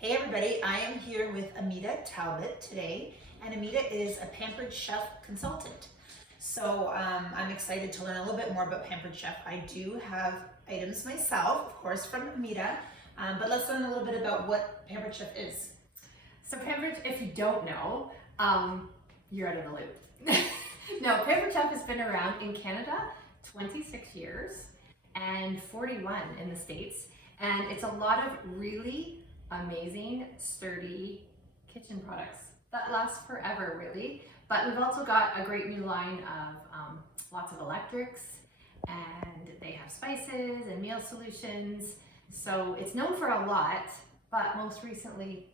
Hey everybody, I am here with Emita Talbot today, and Emita is a Pampered Chef consultant. So I'm excited to learn a little bit more about Pampered Chef. I do have items myself, of course, from Emita, but let's learn a little bit about what Pampered Chef is. So Pampered, if you don't know, you're out of the loop. No, Pampered Chef has been around in Canada 26 years and 41 in the States. And it's a lot of really amazing, sturdy kitchen products that last forever, really. But we've also got a great new line of lots of electrics, and they have spices and meal solutions. So it's known for a lot, but most recently,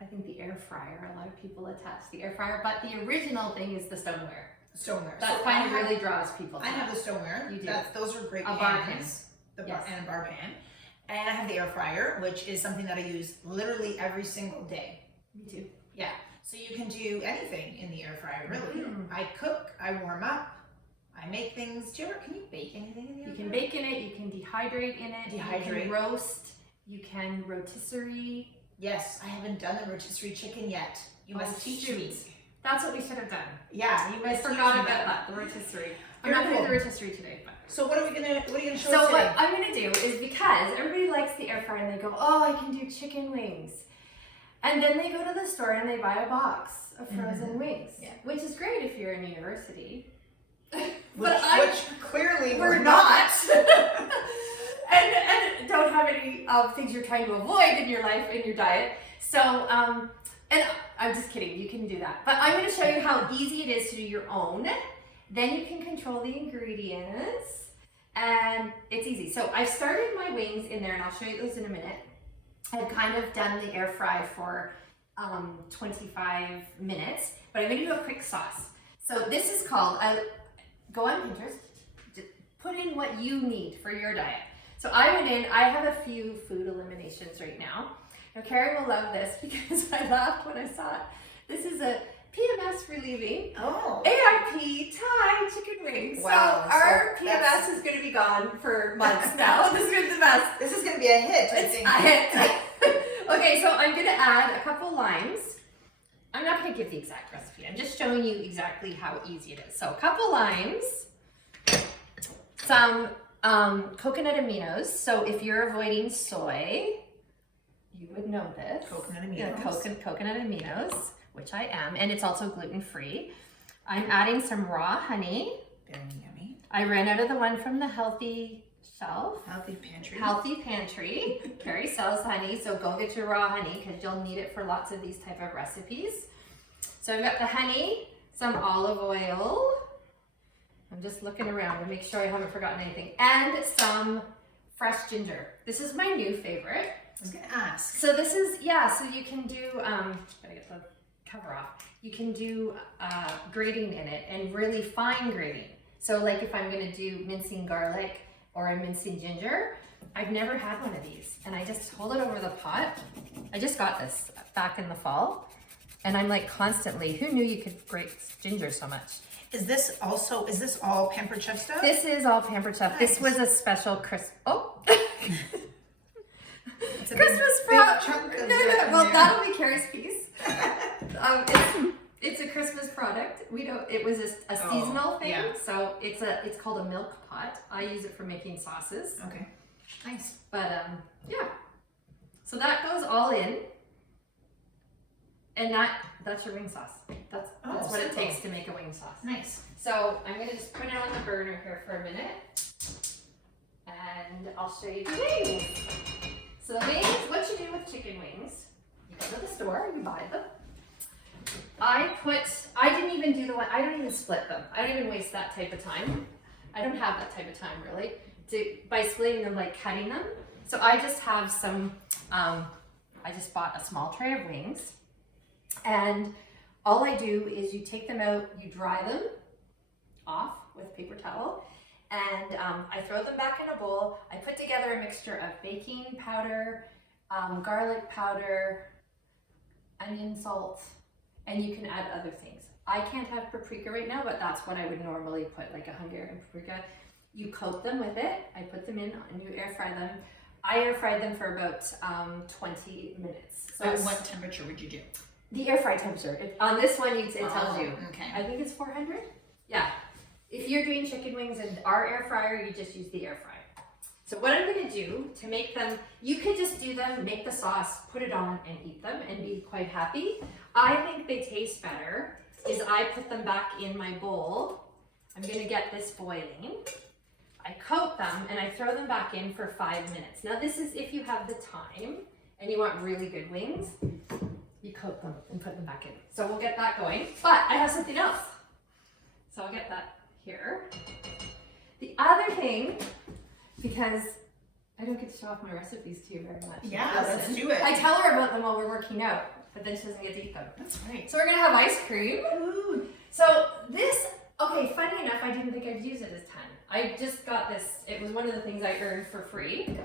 I think the air fryer. A lot of people attach the air fryer, but the original thing is the stoneware. Stoneware. That kind of really draws people to I have the stoneware. You do. Those are great A pans. bar pan. And a bar pan. And I have the air fryer, which is something that I use literally every single day. Me too. Yeah. So you can do anything in the air fryer, really. Mm-hmm. I cook, I warm up, I make things. Can you bake anything in the air fryer? You can bake in it, you can dehydrate in it, you can roast, you can rotisserie. Yes, I haven't done the rotisserie chicken yet. You must teach me. That's what we should have done. Yeah, you I must forgot teach me about that, the rotisserie. I'm Very not going to cool. do the rotisserie today, but. So what are you gonna show us So today? what I'm going to do is, because everybody likes the air fryer and they go, oh, I can do chicken wings. And then they go to the store and they buy a box of frozen wings, Yeah. which is great if you're in university. Which clearly we're not. and don't have any things you're trying to avoid in your life, in your diet. So, and I'm just kidding, you can do that. But I'm going to show you how easy it is to do your own. Then you can control the ingredients, and it's easy. So I've started my wings in there, and I'll show you those in a minute. I've kind of done the air fry for 25 minutes, but I'm going to do a quick sauce. So this is called, go on Pinterest, just put in what you need for your diet. So I went in, I have a few food eliminations right now. Now Carrie will love this because I laughed when I saw it. This is a PMS relieving ARP Thai chicken wings. Wow, So our so PMS is going to be gone for months now. This is the best. This is gonna be a hit, I think. Okay, so I'm going to add a couple limes. I'm not going to give the exact recipe. I'm just showing you exactly how easy it is. So a couple limes, some coconut aminos. So if you're avoiding soy, you would know this. Coconut aminos. Yeah, coconut aminos, which I am, and it's also gluten-free. I'm adding some raw honey. Very yummy. I ran out of the one from the healthy shelf. Healthy pantry. Healthy Pantry. Carrie sells honey, so go get your raw honey because you'll need it for lots of these type of recipes. So I've got the honey, some olive oil. I'm just looking around to make sure I haven't forgotten anything. And some fresh ginger. This is my new favorite. I was gonna ask. So this is, yeah, so you can do, gotta get the cover off. You can do grating in it, and really fine grating. So like if I'm gonna do mincing garlic or I'm mincing ginger, I've never had one of these. And I just hold it over the pot. I just got this back in the fall. And I'm like constantly, who knew you could grate ginger so much? Is this all Pampered Chef stuff? This is all Pampered Chef. Nice. This was a special It's a Christmas big product. chunk of Well, there. that'll be Carrie's piece. It's a Christmas product. We don't. It was a seasonal thing, yeah. so it's called a milk pot. I use it for making sauces. Okay. Nice. But yeah. So that goes all in, and that's your wing sauce. That's what it simple. takes to make a wing sauce. Nice. So I'm gonna just put it on the burner here for a minute, and I'll show you the wings. So the wings, what you do with chicken wings, you go to the store, you buy them. I didn't even do I don't even split them. I don't even waste that type of time. I don't have that type of time really, by splitting them, like cutting them. So I just have some, I just bought a small tray of wings, and all I do is you take them out, you dry them off with paper towel, and I throw them back in a bowl. I put together a mixture of baking powder, garlic powder, onion salt, and you can add other things. I can't have paprika right now, but that's what I would normally put, like a Hungarian paprika. You coat them with it. I put them in and you air fry them. I air fried them for about 20 minutes. So At what temperature would you do? the air fry temperature. On this one, it tells you. Okay. I think it's 400. Yeah. If you're doing chicken wings in our air fryer, you just use the air fryer. So what I'm gonna do to make them, you could just do them, make the sauce, put it on and eat them and be quite happy. I think they taste better is I put them back in my bowl. I'm gonna get this boiling. I coat them and I throw them back in for 5 minutes. Now this is if you have the time and you want really good wings, you coat them and put them back in. So we'll get that going, but I have something else. So I'll get that here. The other thing, because I don't get to show off my recipes to you very much. Yeah, let's do it. I tell her about them while we're working out, but then she doesn't get to eat them. That's right. So we're gonna have ice cream. Ooh. So this, okay, funny enough, I didn't think I'd use it a ton. I just got this, it was one of the things I earned for free.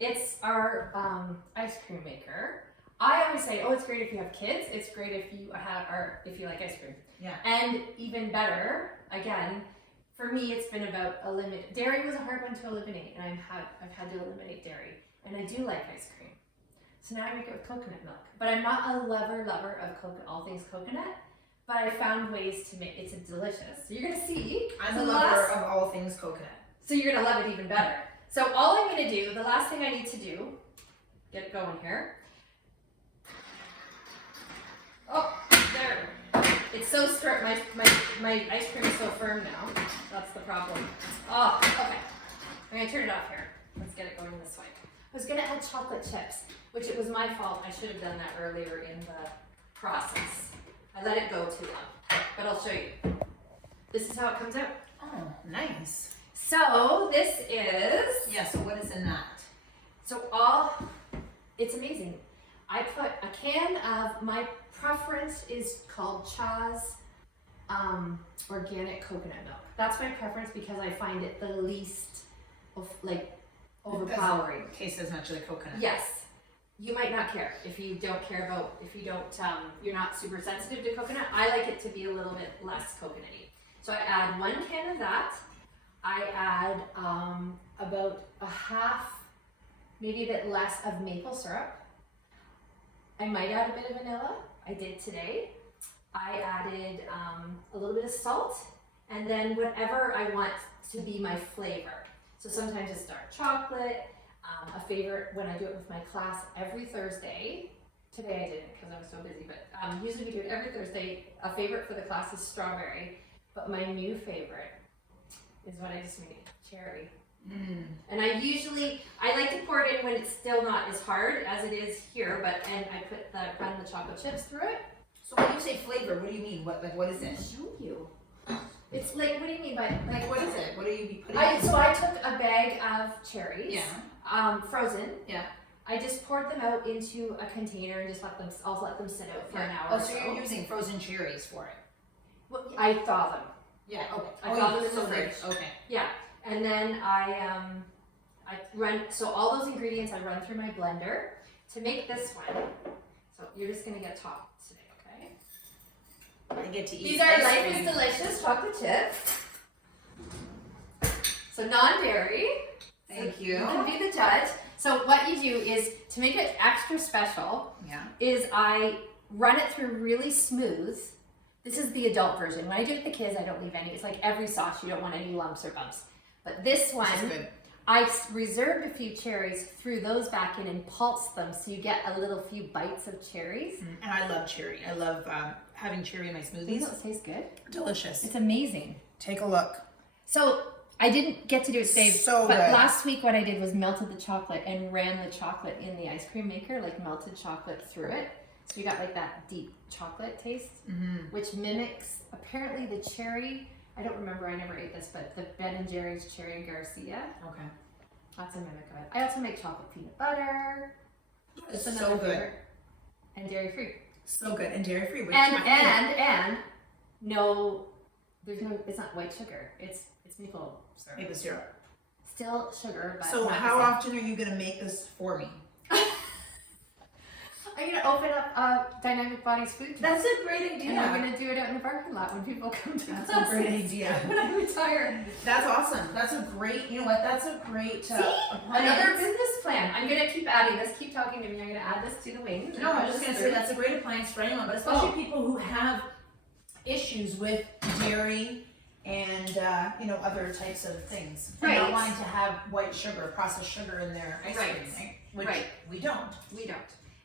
It's our ice cream maker. I always say, oh, it's great if you have kids. It's great if you have, or if you like ice cream. Yeah. And even better, again, for me, it's been about dairy was a hard one to eliminate, and I've had to eliminate dairy, and I do like ice cream. So now I make it with coconut milk. But I'm not a lover of all things coconut. But I found ways to make it's delicious. So you're gonna see. I'm a lover of all things coconut. So you're gonna love it even better. So all I'm gonna do, the last thing I need to do, get it going here. Oh, there. It's so strict. My ice cream is so firm now. That's the problem. Oh, okay. I'm gonna turn it off here. Let's get it going this way. I was gonna add chocolate chips, which it was my fault. I should have done that earlier in the process. I let it go too long, but I'll show you. This is how it comes out. Oh, nice. So this is, Yeah, so what is in that? so it's amazing. I put a can of, my preference is called Cha's organic coconut milk. That's my preference because I find it the least of overpowering. It taste as much like coconut. Yes. You might not care if you don't care about, you're not super sensitive to coconut. I like it to be a little bit less coconutty. So I add 1 can of that. I add about a half, maybe a bit less of maple syrup. I might add a bit of vanilla. I did today. I added a little bit of salt and then whatever I want to be my flavor. So sometimes it's dark chocolate. A favorite when I do it with my class every Thursday. Today I didn't because I was so busy, but usually we do it every Thursday. A favorite for the class is strawberry, but my new favorite is what I just made, cherry. And I like to pour it in when it's still not as hard as it is here, and I run the chocolate chips through it. So when you say flavor, what do you mean? What is it? I'll show you. It's like, what do you mean by, What is it? What do you be putting in? So I took a bag of cherries. Yeah. Frozen. Yeah. I just poured them out into a container and just let them sit out for an hour. Oh, so you're using frozen cherries for it? Well, I thaw them. Yeah. Okay. I thaw them in the fridge. fridge. Okay. Yeah, and then I run. So all those ingredients I run through my blender to make this one. So you're just gonna get top today, okay? I get to eat. These are ice Life cream. is Delicious chocolate chips. So non-dairy. Thank you. You can be the judge. So what you do is, to make it extra special, is I run it through really smooth. This is the adult version. When I do it with the kids, I don't leave any. It's like every sauce, you don't want any lumps or bumps. But this one, I reserved a few cherries, threw those back in and pulsed them so you get a little few bites of cherries. And I love cherry. I love having cherry in my smoothies. Doesn't it taste good? Delicious. It's amazing. Take a look. So I didn't get to do it today, So but good. last week what I did was melted the chocolate and ran the chocolate in the ice cream maker, like melted chocolate through it. So you got like that deep chocolate taste, which mimics apparently the cherry. I don't remember, I never ate this, but the Ben & Jerry's Cherry Garcia. Okay. That's a mimic of it. I also make chocolate peanut butter. It's That's so another good. favorite. And dairy free. So good. And dairy free. And no, there's no, it's not white sugar. It's maple syrup. Maple syrup. Still sugar, but So not how the same. often are you going to make this for me? I'm gonna open up Dynamic Bodies food truck. That's a great idea. And I'm gonna do it out in the parking lot when people come to That's classes. a great idea. When I retire. That's awesome. That's a great, you know what, that's a great Another appliance. business plan. I'm gonna keep adding this. Keep talking to me. I'm gonna add this to the wings. No, I was just going to say that's a great appliance for anyone, but especially people who have issues with dairy and, you know, other types of things. And Right. not wanting to have white sugar, processed sugar in their ice cream, right? Which we don't. We don't.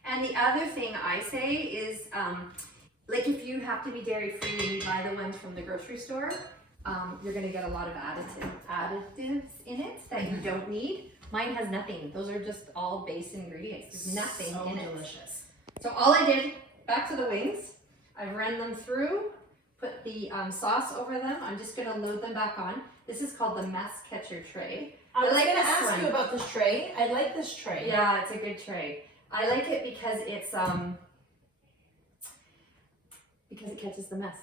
And the other thing I say is, like if you have to be dairy free and you buy the ones from the grocery store, you're gonna get a lot of additives in it that you don't need. Mine has nothing. Those are just all base ingredients. There's nothing in it. So delicious. So all I did, back to the wings, I've run them through, put the sauce over them. I'm just gonna load them back on. This is called the mess catcher tray. I was like going to this ask one. you about this tray. I like this tray. Yeah, it's a good tray. I like it because it catches the mess.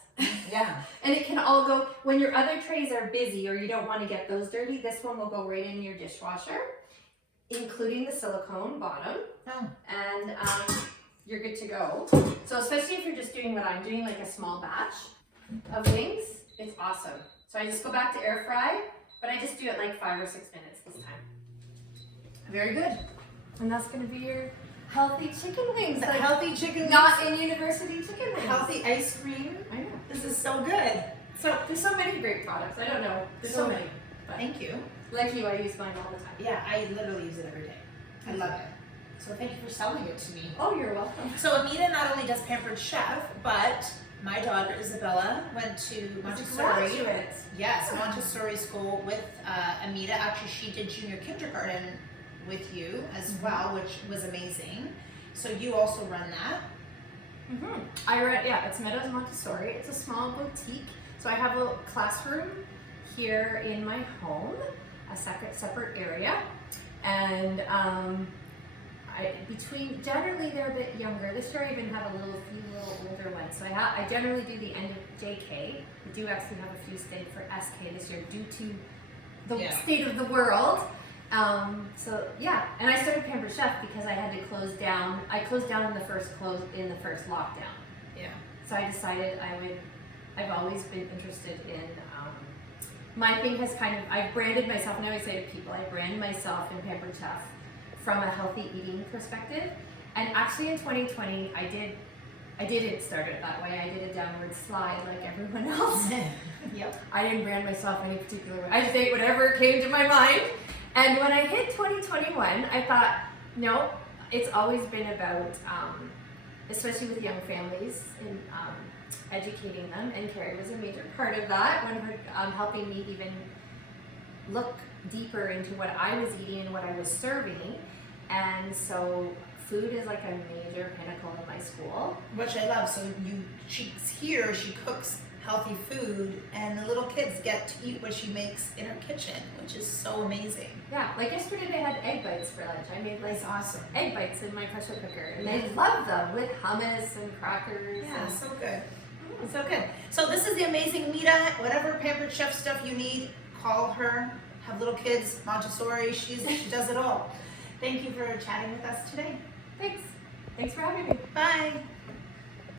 Yeah. And it can all go, when your other trays are busy or you don't want to get those dirty, this one will go right in your dishwasher, including the silicone bottom. Oh. And you're good to go. So especially if you're just doing what I'm doing, like a small batch of wings, it's awesome. So I just go back to air fry, but I just do it like 5 or 6 minutes this time. Very good. And that's gonna be your healthy chicken wings. Like, Healthy chicken wings. not in university chicken wings. Healthy ice cream. I know. This is so good. So there's so many great products. I don't know. There's so many. But Thank you. like you, I use mine all the time. Yeah, I literally use it every day. I love it. So thank you for selling it to me. Oh, you're welcome. So Emita not only does Pampered Chef, but my daughter Isabella went to Montessori. Yes, Montessori school with Emita. Actually, she did junior kindergarten with you as well, which was amazing. So you also run that. I read, yeah, it's Meadows Montessori. It's a small boutique. So I have a classroom here in my home, a separate area. And generally they're a bit younger. This year I even have a few little older ones. So I generally do the end of JK. I do actually have a few stayed for SK this year due to the state of the world. So yeah, and I started Pampered Chef because I had to close down. I closed down in the first lockdown. Yeah. So I decided I've always been interested in, my thing has I've branded myself, and I always say to people, I brand myself in Pampered Chef from a healthy eating perspective. And actually in 2020, I didn't start it that way. I did a downward slide like everyone else. Yep. I didn't brand myself any particular way. I just ate whatever came to my mind. And when I hit 2021, I thought, no, it's always been about, especially with young families, in educating them. And Carrie was a major part of that, when her helping me even look deeper into what I was eating and what I was serving. And so food is like a major pinnacle in my school. Which I love. So she's here, she cooks healthy food, and the little kids get to eat what she makes in her kitchen, which is so amazing. Yeah, like yesterday they had egg bites for lunch. I made like That's awesome. egg bites in my pressure cooker, and they love them with hummus and crackers. Yeah, and so good. So good. So this is the amazing Emita. Whatever Pampered Chef stuff you need, call her. Have little kids, Montessori, she does it all. Thank you for chatting with us today. Thanks for having me. Bye.